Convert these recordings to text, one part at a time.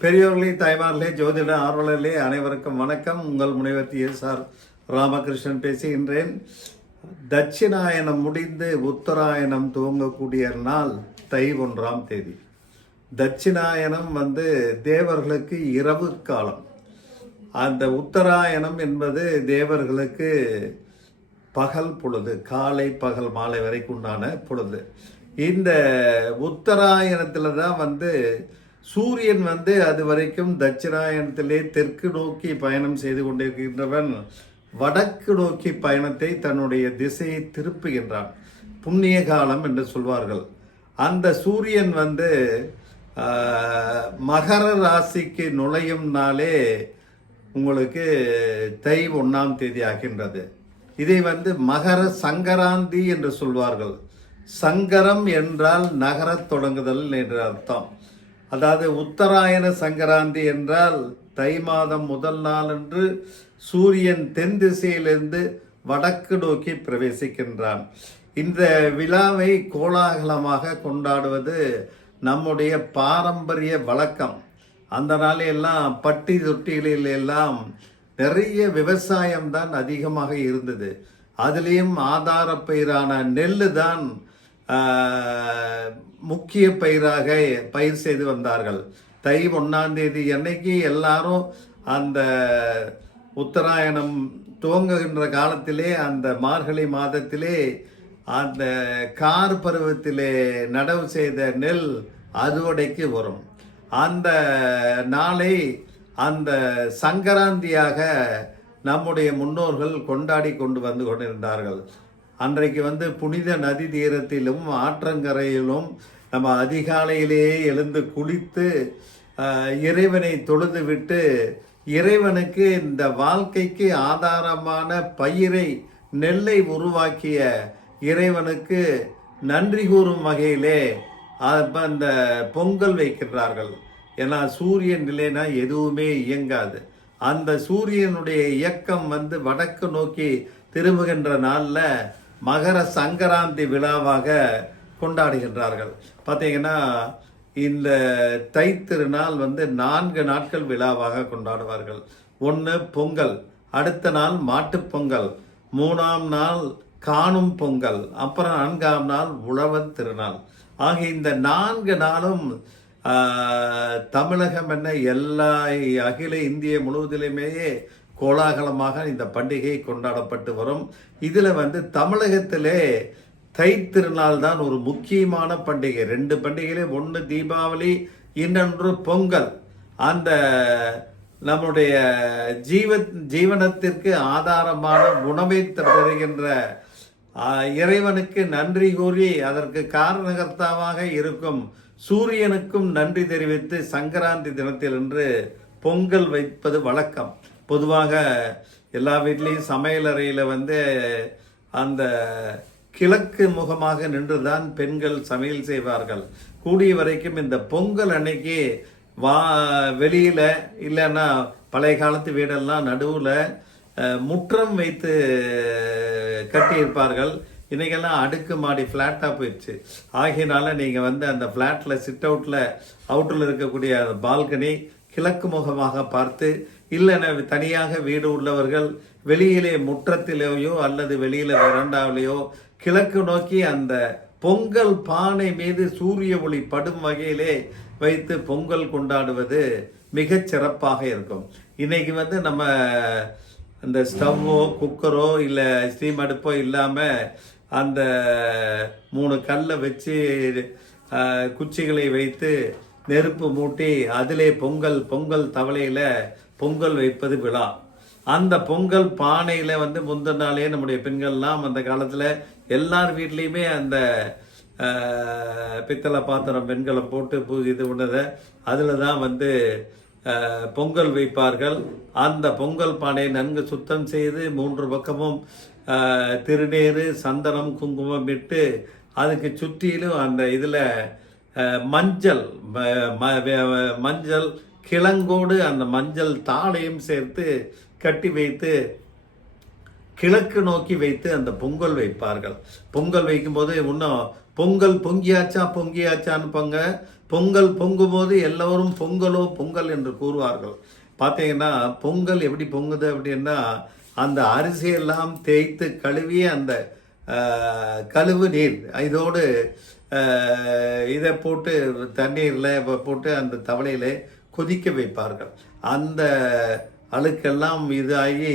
பெரியோர்களே, தாய்மார்களே, ஜோதிட ஆர்வலர்களே அனைவருக்கும் வணக்கம். உங்கள் முனைவர் எஸ்.ஆர். ராமகிருஷ்ணன் பேசுகின்றேன். தட்சிணாயனம் முடிந்து உத்தராயணம் துவங்கக்கூடிய நாள் தை 1ஆம் தேதி. தட்சிணாயனம் தேவர்களுக்கு இரவு காலம். அந்த உத்தராயணம் என்பது தேவர்களுக்கு பகல் பொழுது, காலை பகல் மாலை வரைக்கும் உண்டான பொழுது. இந்த உத்தராயணத்தில் தான் சூரியன் அது வரைக்கும் தட்சிணாயனத்திலே தெற்கு நோக்கி பயணம் செய்து கொண்டிருக்கின்றவன் வடக்கு நோக்கி பயணத்தை தன்னுடைய திசையை திருப்புகின்றான். புண்ணிய காலம் என்று சொல்வார்கள். அந்த சூரியன் மகர ராசிக்கு நுழையும் நாளே உங்களுக்கு தை 1ஆம் தேதி ஆகின்றது. இதை மகர சங்கராந்தி என்று சொல்வார்கள். சங்கரம் என்றால் நகரத் தொடங்குதல் என்று அர்த்தம். அதாவது உத்தராயண சங்கராந்தி என்றால் தை மாதம் முதல் நாள் என்று சூரியன் தென் திசையிலிருந்து வடக்கு நோக்கி பிரவேசிக்கின்றான். இந்த விழாவை கோலாகலமாக கொண்டாடுவது நம்முடைய பாரம்பரிய வழக்கம். அந்த நாளையெல்லாம் பட்டி தொட்டிகளில் எல்லாம் நிறைய விவசாயம்தான் அதிகமாக இருந்தது. அதுலேயும் ஆதார பயிரான நெல்லு தான் முக்கிய பயிராக பயிர் செய்து வந்தார்கள். தை 1ஆம் தேதி அன்னைக்கு எல்லாரும் அந்த உத்தராயணம் துவங்குகின்ற காலத்திலே, அந்த மார்கழி மாதத்திலே, அந்த கார் பருவத்திலே நடவு செய்த நெல் அறுவடைக்கு வரும். அந்த நாளை அந்த சங்கராந்தியாக நம்முடைய முன்னோர்கள் கொண்டாடி கொண்டு கொண்டிருந்தார்கள். அன்றைக்கு புனித நதி தீரத்திலும் ஆற்றங்கரையிலும் நம்ம அதிகாலையிலேயே எழுந்து குளித்து இறைவனை தொழுது விட்டு, இறைவனுக்கு இந்த வாழ்க்கைக்கு ஆதாரமான பயிரை நெல்லை உருவாக்கிய இறைவனுக்கு நன்றி கூறும் வகையிலே அந்த பொங்கல் வைக்கின்றார்கள். ஏன்னா சூரியன் இல்லைனா எதுவுமே இயங்காது. அந்த சூரியனுடைய இயக்கம் வடக்கு நோக்கி திரும்புகின்ற நாளில் மகர சங்கராந்தி விழாவாக கொண்டாடுகின்றார்கள். பார்த்தீங்கன்னா இந்த தை திருநாள் 4 நாட்கள் விழாவாக கொண்டாடுவார்கள். ஒன்று பொங்கல், அடுத்த நாள் மாட்டுப் பொங்கல், 3ஆம் நாள் காணும் பொங்கல், அப்புறம் 4ஆம் நாள் உழவர் திருநாள். ஆகிய இந்த 4 நாளும் தமிழகம் எல்லா அகில இந்திய முழுவதிலுமே கோலாகலமாக இந்த பண்டிகை கொண்டாடப்பட்டு வரும். இதில் தமிழகத்திலே தை திருநாள் தான் ஒரு முக்கியமான பண்டிகை. 2 பண்டிகையிலே, ஒன்று தீபாவளி, இன்னொன்று பொங்கல். அந்த நம்முடைய ஜீவனத்திற்கு ஆதாரமான உணவை தருகின்ற இறைவனுக்கு நன்றி கூறி அதற்கு காரணகர்த்தாவாக இருக்கும் சூரியனுக்கும் நன்றி தெரிவித்து சங்கராந்தி தினத்தில் என்று பொங்கல் வைப்பது வழக்கம். பொதுவாக எல்லா வீட்லேயும் சமையலறையில் அந்த கிழக்கு முகமாக நின்றுதான் பெண்கள் சமையல் செய்வார்கள். கூடிய வரைக்கும் இந்த பொங்கல் அன்னைக்கு வெளியில் இல்லைன்னா பழைய காலத்து வீடெல்லாம் நடுவில் முற்றம் வைத்து கட்டியிருப்பார்கள். இன்றைக்கெல்லாம் அடுக்கு மாடி ஃப்ளாட்டாக போயிடுச்சு. ஆகையினால நீங்கள் அந்த ஃப்ளாட்டில் சிட் அவுட்டில் இருக்கக்கூடிய பால்கனி கிழக்கு முகமாக பார்த்து, இல்லைன்னா தனியாக வீடு உள்ளவர்கள் வெளியிலே முற்றத்திலேயோ அல்லது வெளியில் வெராண்டாவிலேயோ கிழக்கு நோக்கி அந்த பொங்கல் பானை மீது சூரிய ஒளி படும் வகையிலே வைத்து பொங்கல் கொண்டாடுவது மிகச் சிறப்பாக இருக்கும். இன்னைக்கு நம்ம அந்த ஸ்டவ்வோ குக்கரோ இல்லை ஸ்டீம் அடுப்போ இல்லாமல் அந்த 3 கல்லை வச்சு குச்சிகளை வைத்து நெருப்பு மூட்டி அதிலே பொங்கல் தவளையில் பொங்கல் வைப்பது விழா. அந்த பொங்கல் பானையில் முந்தின நாளே நம்முடைய பெண்கள்லாம் அந்த காலத்தில் எல்லார் வீட்லேயுமே அந்த பித்தளை பாத்திரம் பெண்களை போட்டு பூஜை இது பண்ணதை அதில் தான் பொங்கல் வைப்பார்கள். அந்த பொங்கல் பானையை நன்கு சுத்தம் செய்து 3 பக்கமும் திருநீறு, சந்தனம், குங்குமம் இட்டு அதுக்கு சுற்றிலும் அந்த இதில் மஞ்சள் கிழங்கோடு அந்த மஞ்சள் தாளையும் சேர்த்து கட்டி வைத்து கிழக்கு நோக்கி வைத்து அந்த பொங்கல் வைப்பார்கள். பொங்கல் வைக்கும்போது இன்னும் பொங்கல் பொங்கியாச்சான்னு பொங்கல் பொங்கும்போது எல்லோரும் பொங்கலோ பொங்கல் என்று கூறுவார்கள். பார்த்தீங்கன்னா பொங்கல் எப்படி பொங்குது அப்படின்னா, அந்த அரிசியெல்லாம் தேய்த்து கழுவி அந்த கழுவு நீர் இதோடு இதை போட்டு தண்ணீரில் போட்டு அந்த தவளையில கொதிக்க வைப்பார்கள். அந்த அழுக்கெல்லாம் இதாகி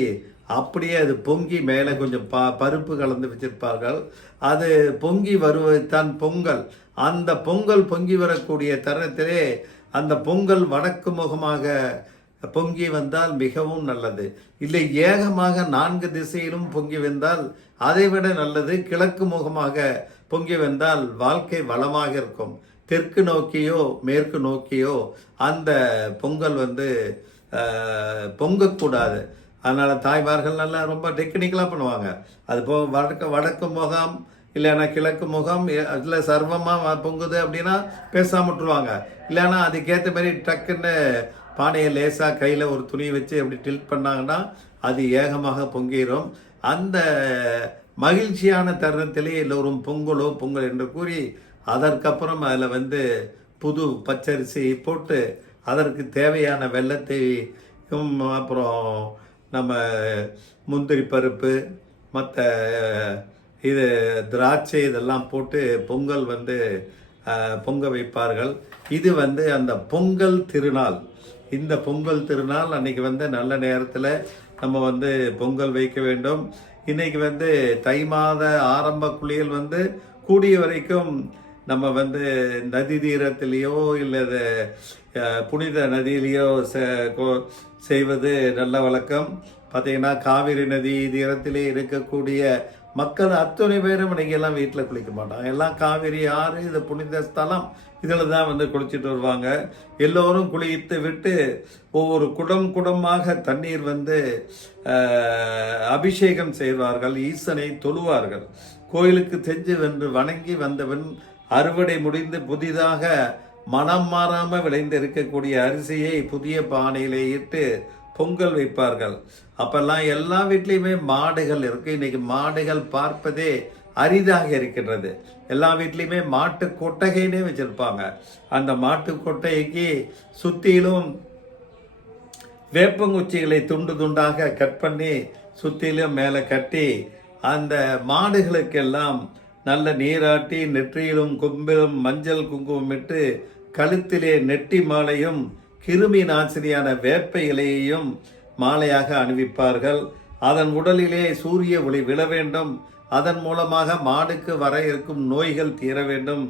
அப்படியே அது பொங்கி மேலே கொஞ்சம் பருப்பு கலந்து வச்சிருப்பார்கள். அது பொங்கி வருவதுதான் பொங்கல். அந்த பொங்கல் பொங்கி வரக்கூடிய தருணத்திலே அந்த பொங்கல் வடக்கு முகமாக பொங்கி வந்தால் மிகவும் நல்லது. இல்லை ஏகமாக 4 திசையிலும் பொங்கி வந்தால் அதைவிட நல்லது. கிழக்கு முகமாக பொங்கி வந்தால் வாழ்க்கை வளமாக இருக்கும். தெற்கு நோக்கியோ மேற்கு நோக்கியோ அந்த பொங்கல் பொங்கக்கூடாது. அதனால் தாய்மார்கள் நல்லா ரொம்ப டெக்னிக்கலாக பண்ணுவாங்க. அது வடக்கு முகம் இல்லைன்னா கிழக்கு முகம் இல்லை சர்வமாக பொங்குது அப்படின்னா பேசாம விட்டுருவாங்க. இல்லைன்னா அதுக்கேற்ற மாதிரி டக்குன்னு பானையை லேசாக கையில் ஒரு துணி வச்சு அப்படி டில்ட் பண்ணாங்கன்னா அது ஏகமாக பொங்கிடும். அந்த மகிழ்ச்சியான தருணத்திலே எல்லோரும் பொங்கலோ பொங்கல் என்று கூறி அதற்கப்புறம் அதில் புது பச்சரிசி போட்டு அதற்கு தேவையான வெல்லத்தையும் அப்புறம் நம்ம முந்திரி பருப்பு மற்ற இது திராட்சை இதெல்லாம் போட்டு பொங்கல் பொங்க வைப்பார்கள். இது அந்த பொங்கல் திருநாள். இந்த பொங்கல் திருநாள் அன்னைக்கு நல்ல நேரத்தில் நம்ம பொங்கல் வைக்க வேண்டும். இன்னைக்கு தை மாத ஆரம்ப குளியல் கூடிய வரைக்கும் நம்ம நதி தீரத்திலேயோ இல்லை புனித நதியிலேயோ செய்வது நல்ல வழக்கம். பார்த்தீங்கன்னா காவிரி நதி தீரத்திலே இருக்கக்கூடிய மக்கள் அத்தனை பேரும் இன்னைக்கெல்லாம் வீட்டில் குளிக்க மாட்டாங்க. எல்லாம் காவிரி ஆறு இது புனித ஸ்தலம் இதில் தான் குளிச்சுட்டு வருவாங்க. எல்லோரும் குளித்து விட்டு ஒவ்வொரு குடமாக தண்ணீர் அபிஷேகம் செய்வார்கள். ஈசனை தொழுவார்கள். கோயிலுக்கு செஞ்சு வணங்கி வந்தவன் அறுவடை முடிந்து புதிதாக மனம் மாறாமல் விளைந்து இருக்கக்கூடிய அரிசியை புதிய பானையிலே இட்டு பொங்கல் வைப்பார்கள். அப்பெல்லாம் எல்லா வீட்லேயுமே மாடுகள் இருக்கு. இன்னைக்கு மாடுகள் பார்ப்பதே அரிதாக இருக்கின்றது. எல்லா வீட்லேயுமே மாட்டு கொட்டகைன்னே வச்சிருப்பாங்க. அந்த மாட்டு கொட்டகைக்கு சுத்திலும் வேப்பங்குச்சிகளை துண்டு துண்டாக கட் பண்ணி சுத்திலும் மேலே கட்டி அந்த மாடுகளுக்கெல்லாம் நல்ல நீராட்டி நெற்றியிலும் கொம்பிலும் மஞ்சள் குங்குமம் இட்டு கழுத்திலே நெட்டி மாலையும் கிருமி நாசினியான வேப்ப இலையையும் மாலையாக அணிவிப்பார்கள். அதன் உடலிலே சூரிய ஒளி விழ வேண்டும். அதன் மூலமாக மாடுக்கு வர இருக்கும் நோய்கள் தீர வேண்டும்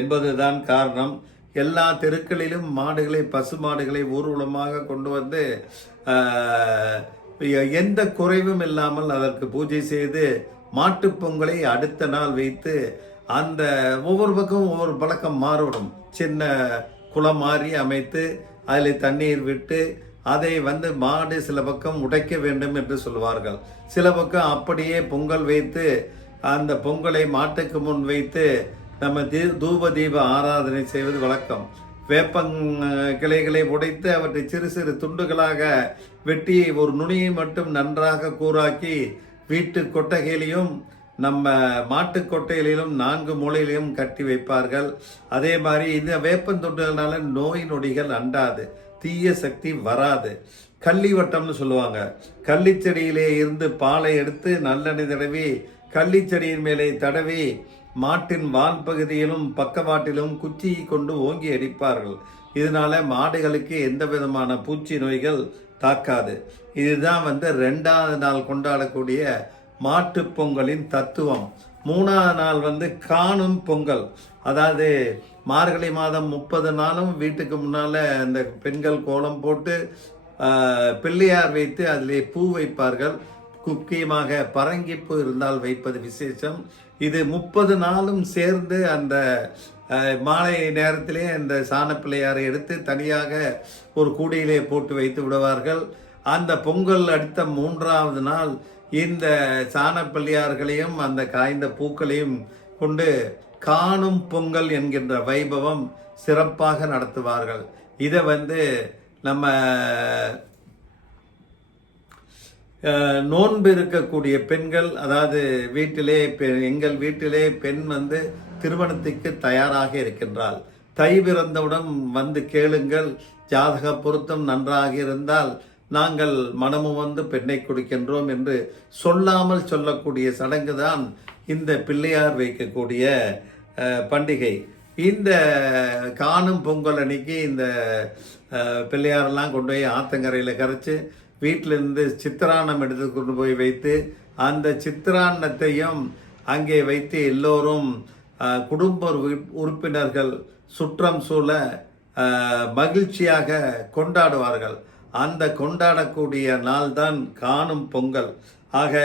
என்பதுதான் காரணம். எல்லா தெருக்களிலும் மாடுகளை பசு மாடுகளை ஊர்வலமாக கொண்டு எந்த குறைவும் இல்லாமல் அதற்கு பூஜை செய்து மாட்டுப் பொங்கலை அடுத்த நாள் வைத்து அந்த ஒவ்வொரு பக்கமும் ஒவ்வொரு பழக்கம் மாறுபடும். சின்ன குளம் மாறி அமைத்து அதில் தண்ணீர் விட்டு அதை மாடு சில பக்கம் உடைக்க வேண்டும் என்று சொல்வார்கள். சில பக்கம் அப்படியே பொங்கல் வைத்து அந்த பொங்கலை மாட்டுக்கு முன் வைத்து நம்ம தூப தீப ஆராதனை செய்வது வழக்கம். கிளைகளை உடைத்து அவற்றை சிறு சிறு துண்டுகளாக வெட்டி ஒரு நுனியை மட்டும் நன்றாக கூராக்கி வீட்டு கொட்டகையிலையும் நம்ம மாட்டு கொட்டையிலும் 4 மூலையிலையும் கட்டி வைப்பார்கள். அதே மாதிரி இந்த வேப்பந்தொண்டுகள்னால நோய் நொடிகள் அண்டாது, தீய சக்தி வராது. கள்ளி வட்டம்னு சொல்லுவாங்க. கள்ளிச்செடியிலே இருந்து பாலை எடுத்து நல்லெண்ணெய் தடவி கள்ளிச்செடியின் மேலே தடவி மாட்டின் வால் பகுதியிலும் பக்கவாட்டிலும் குச்சியை கொண்டு ஓங்கி அடிப்பார்கள். இதனால மாடுகளுக்கு எந்த விதமான பூச்சி நோய்கள் தாக்காது. இதுதான் 2வது நாள் கொண்டாடக்கூடிய மாட்டு பொங்கலின் தத்துவம். 3வது நாள் காணும் பொங்கல். அதாவது மார்கழி மாதம் 30 நாளும் வீட்டுக்கு முன்னால அந்த பெண்கள் கோலம் போட்டு பிள்ளையார் வைத்து அதிலே பூ வைப்பார்கள். முக்கியமாக பரங்கிப்பூ இருந்தால் வைப்பது விசேஷம். இது 30 நாளும் சேர்ந்து அந்த மாலை நேரத்திலே அந்த சாண பிள்ளையாரை எடுத்து தனியாக ஒரு கூடையிலே போட்டு வைத்து விடுவார்கள். அந்த பொங்கல் அடுத்த 3வது நாள் இந்த சாண பிள்ளையார்களையும் அந்த காய்ந்த பூக்களையும் கொண்டு காணும் பொங்கல் என்கின்ற வைபவம் சிறப்பாக நடத்துவார்கள். இதை நம்ம நோன்பு இருக்கக்கூடிய பெண்கள், அதாவது வீட்டிலே எங்கள் வீட்டிலே பெண் திருமணத்துக்கு தயாராக இருக்கின்றாள். தை பிறந்தவுடன் வந்து கேளுங்கள், ஜாதக பொருத்தம் நன்றாக இருந்தால் நாங்கள் மனமும் வந்து பெண்ணை கொடுக்கின்றோம் என்று சொல்லாமல் சொல்லக்கூடிய சடங்கு தான் இந்த பிள்ளையார் வைக்கக்கூடிய பண்டிகை. இந்த காணும் பொங்கல் அன்னைக்கு இந்த பிள்ளையாரெல்லாம் கொண்டு போய் ஆத்தங்கரையில் கரைச்சி வீட்டிலிருந்து சித்திரான்னம் எடுத்து கொண்டு போய் வைத்து அந்த சித்திரான்னத்தையும் அங்கே வைத்து எல்லோரும் குடும்ப உறுப்பினர்கள் சுற்றம் சூழ மகிழ்ச்சியாக கொண்டாடுவார்கள். அந்த கொண்டாடக்கூடிய நாள் தான் காணும் பொங்கல். ஆக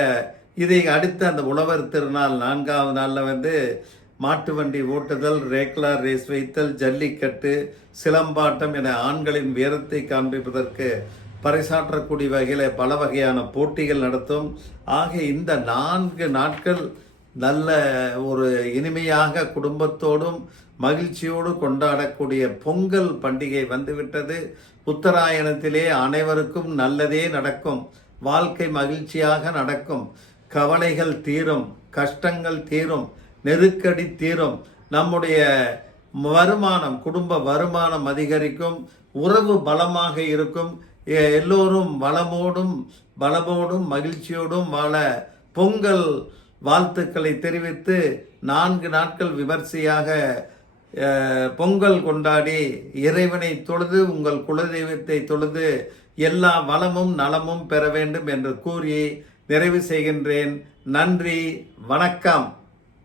இதை அடுத்து அந்த உழவர் திருநாள் 4வது நாளில் வந்து மாட்டு வண்டி ஓட்டுதல், ரேக்லா ரேஸ் வைத்தல், ஜல்லிக்கட்டு, சிலம்பாட்டம் என ஆண்களின் வீரத்தை காண்பிப்பதற்கு பறைசாற்றக்கூடிய வகையில் பல வகையான போட்டிகள் நடத்தும். ஆக இந்த 4 நாட்கள் நல்ல ஒரு இனிமையாக குடும்பத்தோடும் மகிழ்ச்சியோடு கொண்டாடக்கூடிய பொங்கல் பண்டிகை வந்துவிட்டது. உத்தராயணத்திலே அனைவருக்கும் நல்லதே நடக்கும், வாழ்க்கை மகிழ்ச்சியாக நடக்கும், கவலைகள் தீரும், கஷ்டங்கள் தீரும், நெருக்கடி தீரும், நம்முடைய வருமானம், குடும்ப வருமானம் அதிகரிக்கும், உறவு பலமாக இருக்கும், எல்லோரும் வளமோடும் பலமோடும் மகிழ்ச்சியோடும் வாழ பொங்கல் வாழ்த்துக்களை தெரிவித்து 4 நாட்கள் விமர்சையாக பொங்கல் கொண்டாடி இறைவனை தொழுது உங்கள் குலதெய்வத்தை தொழுது எல்லா வளமும் நலமும் பெற வேண்டும் என்று கூறி நிறைவு செய்கின்றேன். நன்றி, வணக்கம்.